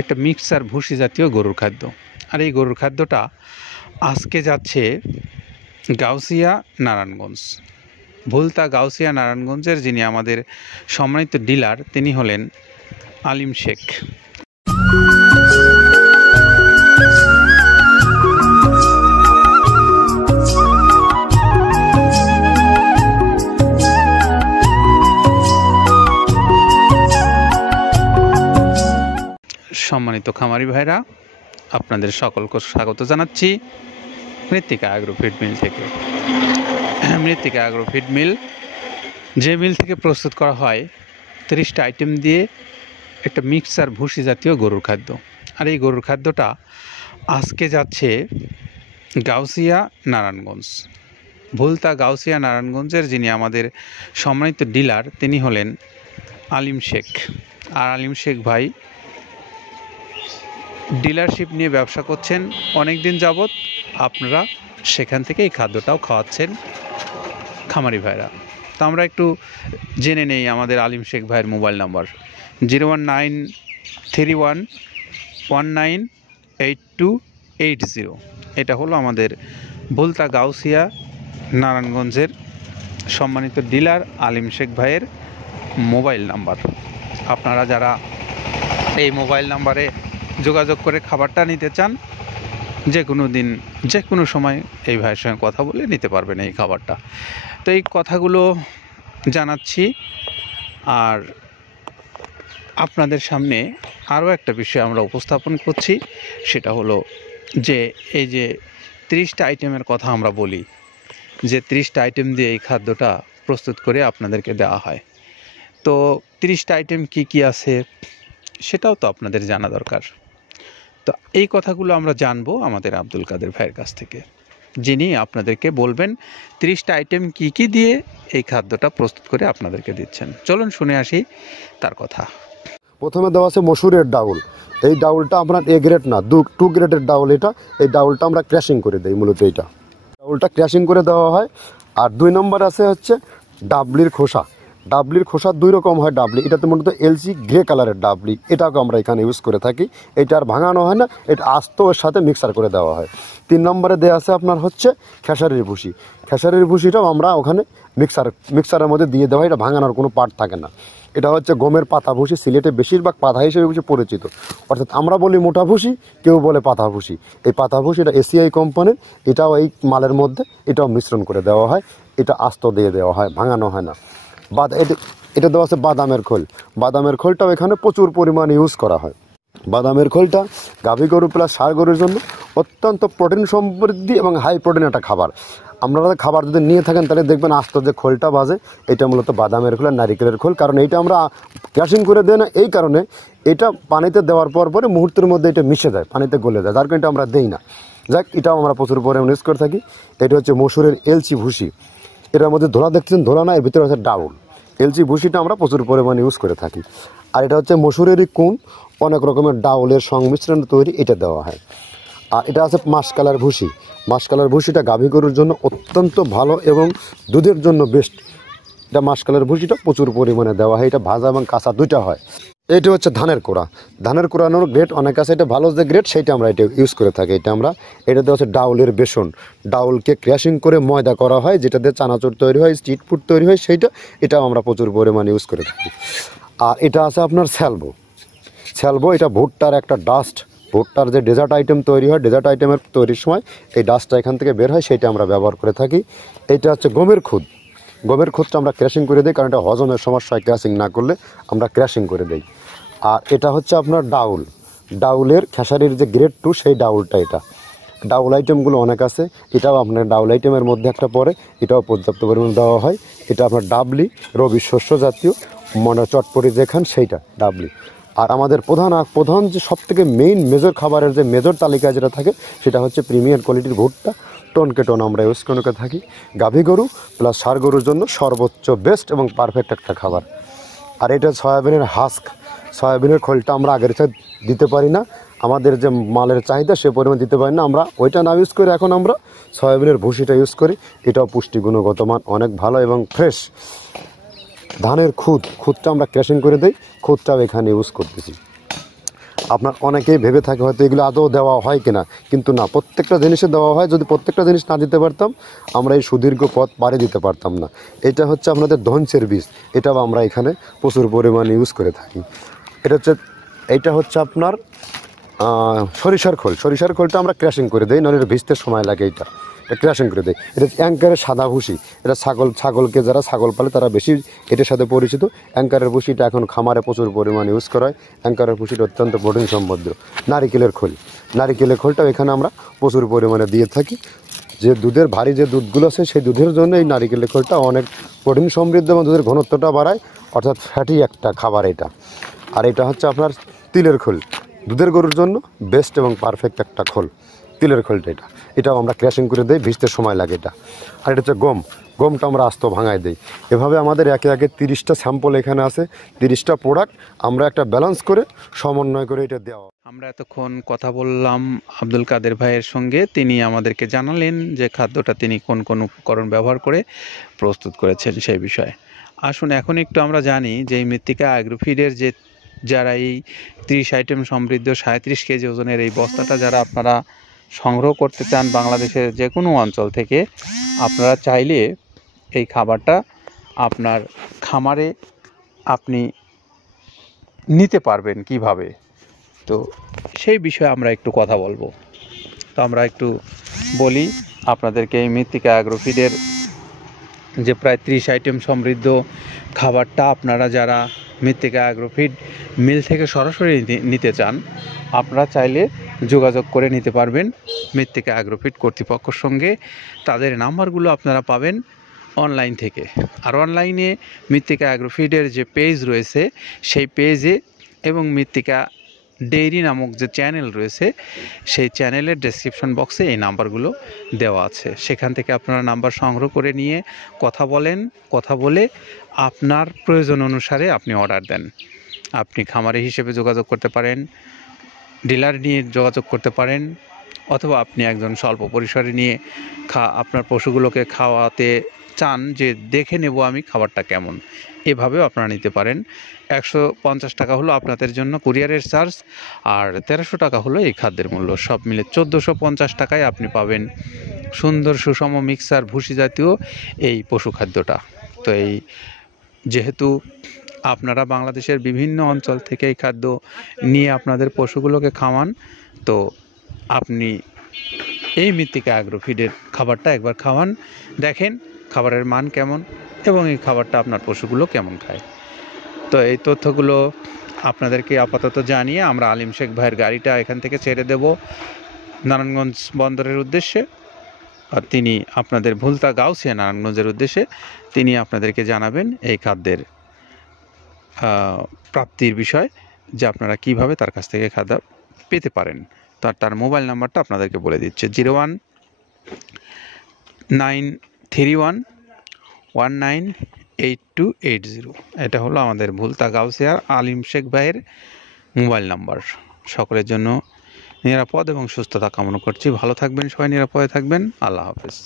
একটা মিক্সার ভুসি জাতীয় গরুর খাদ্য। আর এই গরুর খাদ্যটা আজকে যাচ্ছে গাউসিয়া নারায়ণগঞ্জ। ভুলতা গাউসিয়া নারায়ণগঞ্জের যিনি আমাদের সম্মানিত ডিলার তিনি হলেন আলিম শেখ। সম্মানিত খামারি ভাইরা, আপনাদের সকলকে স্বাগত জানাচ্ছি মৃত্তিকা অ্যাগ্রো ফিড মিল থেকে। মৃত্তিকা অ্যাগ্রো ফিড মিল, যে মিল থেকে প্রস্তুত করা হয় 30টা আইটেম দিয়ে একটা মিক্সার ভুসি জাতীয় গরুর খাদ্য। আর এই গরুর খাদ্যটা আজকে যাচ্ছে গাউসিয়া নারায়ণগঞ্জ। ভুলতা গাউসিয়া নারায়ণগঞ্জের যিনি আমাদের সম্মানিত ডিলার তিনি হলেন আলিম শেখ। আর আলিম শেখ ভাই ডিলারশিপ নিয়ে ব্যবসা করছেন অনেক দিন যাবৎ। আপনারা সেখান থেকে এই খাদ্যটাও খাওয়াচ্ছেন খামারি ভাইরা। তো আমরা একটু জেনে নেই আমাদের আলিম শেখ ভাইয়ের মোবাইল নাম্বার 01931198280। এটা হলো আমাদের ভুলতা গাউসিয়া নারায়ণগঞ্জের সম্মানিত ডিলার আলিম শেখ ভাইয়ের মোবাইল নাম্বার। আপনারা যারা এই মোবাইল নাম্বারে যোগাযোগ করে খাবারটা নিতে চান, যে কোনো দিন যে কোনো সময় এই ভাইয়ের সঙ্গে কথা বলে নিতে পারবেন এই খাবারটা। তো এই কথাগুলো জানাচ্ছি। আর আপনাদের সামনে আরও একটা বিষয় আমরা উপস্থাপন করছি, সেটা হলো যে এই যে 30টা আইটেমের কথা আমরা বলি, যে 30টা আইটেম দিয়ে এই খাদ্যটা প্রস্তুত করে আপনাদেরকে দেওয়া হয়। তো 30টা আইটেম কি কি আছে সেটাও তো আপনাদের জানা দরকার। তো এই কথাগুলো আমরা জানবো আমাদের আব্দুল কাদের ভাইয়ের কাছ থেকে, যিনি আপনাদেরকে বলবেন 30টা আইটেম কি কি দিয়ে এই খাদ্যটা প্রস্তুত করে আপনাদেরকে দিচ্ছেন। চলুন শুনে আসি তার কথা। প্রথমে দেওয়া আছে মসুরের ডাউল। এই ডাউলটা আপনার এ গ্রেড না, 2 গ্রেডের ডাউল এটা। এই ডাউলটা আমরা ক্র্যাশিং করে দিই, মূলত এইটা ডাউলটা ক্র্যাশিং করে দেওয়া হয়। আর 2 নম্বর আছে হচ্ছে ডাবলির খোসা। ডাবলির খোসা 2 রকম হয় ডাবলি, এটাতে মূলত এলসি গ্রে কালারের ডাবলি, এটাকে আমরা এখানে ইউজ করে থাকি। এটা আর ভাঙানো হয় না, এটা আস্ত ওর সাথে মিক্সার করে দেওয়া হয়। 3 নম্বরে দেওয়া আছে আপনার হচ্ছে খেসারির ভুসি। খেসারির ভুসিটাও আমরা ওখানে মিক্সারের মধ্যে দিয়ে দেওয়া হয়, এটা ভাঙানোর কোনো পার্ট থাকে না। এটা হচ্ছে গমের পাতা ভুসি, সিলেটে বেশিরভাগ পাতা হিসেবে পরিচিত। অর্থাৎ আমরা বলি মোটা ভুসি, কেউ বলে পাতা ভুসি। এই পাতা ভুসি এটা এসিআই কোম্পানির, এটাও এই মালের মধ্যে এটাও মিশ্রণ করে দেওয়া হয়। এটা আস্ত দিয়ে দেওয়া হয়, ভাঙানো হয় না। এটা দেওয়া আছে বাদামের খোল। বাদামের খোলটাও এখানে প্রচুর পরিমাণে ইউজ করা হয়। বাদামের খোলটা গাভী গরু প্লাস ষাঁড় গরুর জন্য অত্যন্ত প্রোটিন সমৃদ্ধি এবং হাই প্রোটিন একটা খাবার। আপনারা খাবার যদি নিয়ে থাকেন তাহলে দেখবেন আস্ত যে খোলটা বাজে, এটা মূলত বাদামের খোল আর নারিকেলের খোল। কারণ এইটা আমরা ক্র্যাশিং করে দেয় না, এই কারণে এটা পানিতে দেওয়ার পরে মুহূর্তের মধ্যে এটা মিশে যায়, পানিতে গলে যায়, যার কারণে এটা আমরা দেই না। যাক, এটাও আমরা প্রচুর পরিমাণে ইউজ করে থাকি। এটা হচ্ছে মসুরের এলচি ভুসি। এটার মধ্যে ধোলা দেখছেন, ধোলা না, এর ভিতরে আছে ডাউল। এলচি ভুসিটা আমরা প্রচুর পরিমাণে ইউজ করে থাকি। আর এটা হচ্ছে মসুরেরই কুন, অনেক রকমের ডাউলের সংমিশ্রণ তৈরি, এটা দেওয়া হয়। আর এটা আছে মাসকালার ভুসি। মাসকালার ভুসিটা গাভী গরুর জন্য অত্যন্ত ভালো এবং দুধের জন্য বেস্ট। এটা মাসকালার ভুসিটা প্রচুর পরিমাণে দেওয়া হয়, এটা ভাজা এবং কাঁচা দুইটা হয়। এটা হচ্ছে ধানের কোড়া। ধানের কোড়ানোর গ্রেড অনেক আছে, এটা ভালো যে গ্রেড সেইটা আমরা এটা ইউজ করে থাকি। এটা দেওয়া হচ্ছে ডাউলের বেসন। ডাউলকে ক্র্যাশিং করে ময়দা করা হয়, যেটা দিয়ে চানাচুর তৈরি হয়, স্ট্রিট ফুড তৈরি হয়, এটাও আমরা প্রচুর পরিমাণে ইউজ করে থাকি। আর এটা আছে আপনার স্যালবো। এটা ভুট্টার একটা ডাস্ট। ভুট্টার যে ডেজার্ট আইটেম তৈরি হয়, ডেজার্ট আইটেমের তৈরির সময় এই ডাস্টটা এখান থেকে বের হয়, সেটা আমরা ব্যবহার করে থাকি। এটা হচ্ছে গমের খুদ। গমের খুদটা আমরা ক্র্যাশিং করে দিই, কারণ এটা হজমের সমস্যা হয়, ক্র্যাশিং না করলে আমরা ক্র্যাশিং করে দিই। আর এটা হচ্ছে আপনার ডাউলের খেসারির যে গ্রেড 2 সেই ডাউলটা। এটা ডাউল আইটেমগুলো অনেক আছে, এটাও আপনার ডাউল আইটেমের মধ্যে একটা পড়ে, এটাও পর্যাপ্ত পরিমাণে দেওয়া হয়। এটা আপনার ডাবলি, রবি শস্য জাতীয়, মানে চটপটি যেখান সেইটা ডাবলি। আর আমাদের প্রধান যে সবথেকে মেজর খাবারের যে মেজর তালিকায় যেটা থাকে, সেটা হচ্ছে প্রিমিয়ার কোয়ালিটির ভুট্টা। টনকে টন আমরা ইউজ করে থাকি। গাভী গরু প্লাস ষাঁড় গরুর জন্য সর্বোচ্চ বেস্ট এবং পারফেক্ট একটা খাবার। আর এটা সয়াবিনের হাস্ক। সয়াবিনের খোলটা আমরা আগের সাথে দিতে পারি না, আমাদের যে মালের চাহিদা সে পরিমাণ দিতে পারি না, আমরা ওইটা না ইউজ করে এখন আমরা সয়াবিনের ভুসিটা ইউজ করি। এটাও পুষ্টি গুণগত মান অনেক ভালো এবং ফ্রেশ। ধানের খুদটা আমরা ক্র্যাশিং করে দিই, খুদটাও এখানে ইউজ করতেছি। আপনার অনেকেই ভেবে থাকে হয়তো এগুলো আদৌ দেওয়া হয় কিনা, কিন্তু না, প্রত্যেকটা জিনিসে দেওয়া হয়। যদি প্রত্যেকটা জিনিস না দিতে পারতাম আমরা এই সুদীর্ঘ পথ পাড়ি দিতে পারতাম না। এটা হচ্ছে আপনাদের ধনচের বীজ, এটাও আমরা এখানে প্রচুর পরিমাণে ইউজ করে থাকি। এইটা হচ্ছে আপনার সরিষার খোল। সরিষার খোলটা আমরা ক্র্যাশিং করে দিই, নাহলে এটা ভিজতে সময় লাগে। এটা ক্র্যাশিং করে দেয়। এটা অ্যাঙ্কারের সাদা ভুসি। এটা ছাগলকে যারা ছাগল পালে তারা বেশি এটার সাথে পরিচিত। অ্যাঙ্কারের ভুসিটা এখন খামারে প্রচুর পরিমাণে ইউজ করা হয়। অ্যাঙ্কারের ভুসিটা অত্যন্ত প্রোটিন সমৃদ্ধ। নারিকেলের খোলটাও এখানে আমরা প্রচুর পরিমাণে দিয়ে থাকি। যে দুধের ভারী যে দুধগুলো আছে সেই দুধের জন্য এই নারিকেলের খোলটা অনেক প্রোটিন সমৃদ্ধ এবং দুধের ঘনত্বটা বাড়ায়, অর্থাৎ ফ্যাটি একটা খাবার এটা। আর এটা হচ্ছে আপনার তিলের খোল, দুধের গরুর জন্য বেস্ট এবং পারফেক্ট একটা খোল, তিলের খোলটা। এটাও আমরা ক্র্যাশিং করে দিই, ভিজতে সময় লাগে এটা। আর এটা হচ্ছে গমটা আমরা আস্ত ভাঙায় দিই। এভাবে আমাদের একে একে 30টা স্যাম্পল এখানে আছে, 30টা প্রোডাক্ট আমরা একটা ব্যালেন্স করে সমন্বয় করে এটা দেওয়া। আমরা এতক্ষণ কথা বললাম আব্দুল কাদের ভাইয়ের সঙ্গে। তিনি আমাদেরকে জানালেন যে খাদ্যটা তিনি কোন কোন উপকরণ ব্যবহার করে প্রস্তুত করেছেন সেই বিষয়ে। আসুন এখন একটু আমরা জানি যে এই মৃত্তিকা অ্যাগ্রোফিডের যে যারা এই 30 আইটেম সমৃদ্ধ 37 কেজি ওজনের এই বস্তাটা যারা আপনারা সংগ্রহ করতে চান বাংলাদেশের যে কোনো অঞ্চল থেকে, আপনারা চাইলে এই খাবারটা আপনার খামারে আপনি নিতে পারবেন কিভাবে, তো সেই বিষয়ে আমরা একটু কথা বলবো। তো আমরা একটু বলি আপনাদেরকে এই মৃত্তিকা অ্যাগ্রোফিডের যে প্রায় 30 আইটেম সমৃদ্ধ খাবারটা আপনারা যারা মৃত্তিকা অ্যাগ্রোফিড মিল থেকে সরাসরি নিতে চান, আপনারা চাইলে যোগাযোগ করে নিতে পারবেন মৃত্তিকা অ্যাগ্রোফিড কর্তৃপক্ষের সঙ্গে। তাদের নাম্বারগুলো আপনারা পাবেন অনলাইন থেকে। আর অনলাইনে মৃত্তিকা অ্যাগ্রোফিডের যে পেজ রয়েছে সেই পেজে এবং মৃত্তিকা ডেইরি নামক যে চ্যানেল রয়েছে সেই চ্যানেলের ডেসক্রিপশন বক্সে এই নাম্বারগুলো দেওয়া আছে। সেখান থেকে আপনারা নাম্বার সংগ্রহ করে নিয়ে কথা বলে আপনার প্রয়োজন অনুসারে আপনি অর্ডার দেন। আপনি খামারি হিসেবে যোগাযোগ করতে পারেন, ডিলার নিয়ে যোগাযোগ করতে পারেন, অথবা আপনি একজন স্বল্প পরিসরে নিয়ে আপনার পশুগুলোকে খাওয়াতে চান যে দেখে নেব আমি খাবারটা কেমন, এভাবেও আপনারা নিতে পারেন। 150 টাকা হলো আপনাদের জন্য কুরিয়ারের চার্জ, আর 1300 টাকা হলো এই খাদ্যের মূল্য। সব মিলে 1450 টাকায় আপনি পাবেন সুন্দর সুষম মিক্সার ভুসি জাতীয় এই পশু খাদ্যটা। তো এই যেহেতু আপনারা বাংলাদেশের বিভিন্ন অঞ্চল থেকে এই খাদ্য নিয়ে আপনাদের পশুগুলোকে খাওয়ান, তো আপনি এই মৃত্তিকা অ্যাগ্রোফিডের খাবারটা একবার খাওয়ান, দেখেন খাবারের মান কেমন এবং এই খাবারটা আপনার পশুগুলো কেমন খায়। তো এই তথ্যগুলো আপনাদেরকে আপাতত জানিয়ে আমরা আলিম শেখ ভাইয়ের গাড়িটা এখান থেকে ছেড়ে দেব নারায়ণগঞ্জ বন্দরের উদ্দেশ্যে। আর তিনি আপনাদের ভুলতা গাউসিয়া নারায়ণগঞ্জের উদ্দেশ্যে তিনি আপনাদেরকে জানাবেন এই খাদ্যের প্রাপ্তির বিষয়, যে আপনারা কিভাবে তার কাছ থেকে খাদ্য পেতে পারেন। তার মোবাইল নাম্বারটা আপনাদেরকে বলে দিচ্ছে 01931198280। এটা হলো আমাদের ভুলতা গাউসিয়ার আলিম শেখ ভাইয়ের মোবাইল নাম্বার। সকলের জন্য নিরাপদ এবং সুস্থতা কামনা করছি। ভালো থাকবেন সবাই, নিরাপদে থাকবেন। আল্লাহ হাফেজ।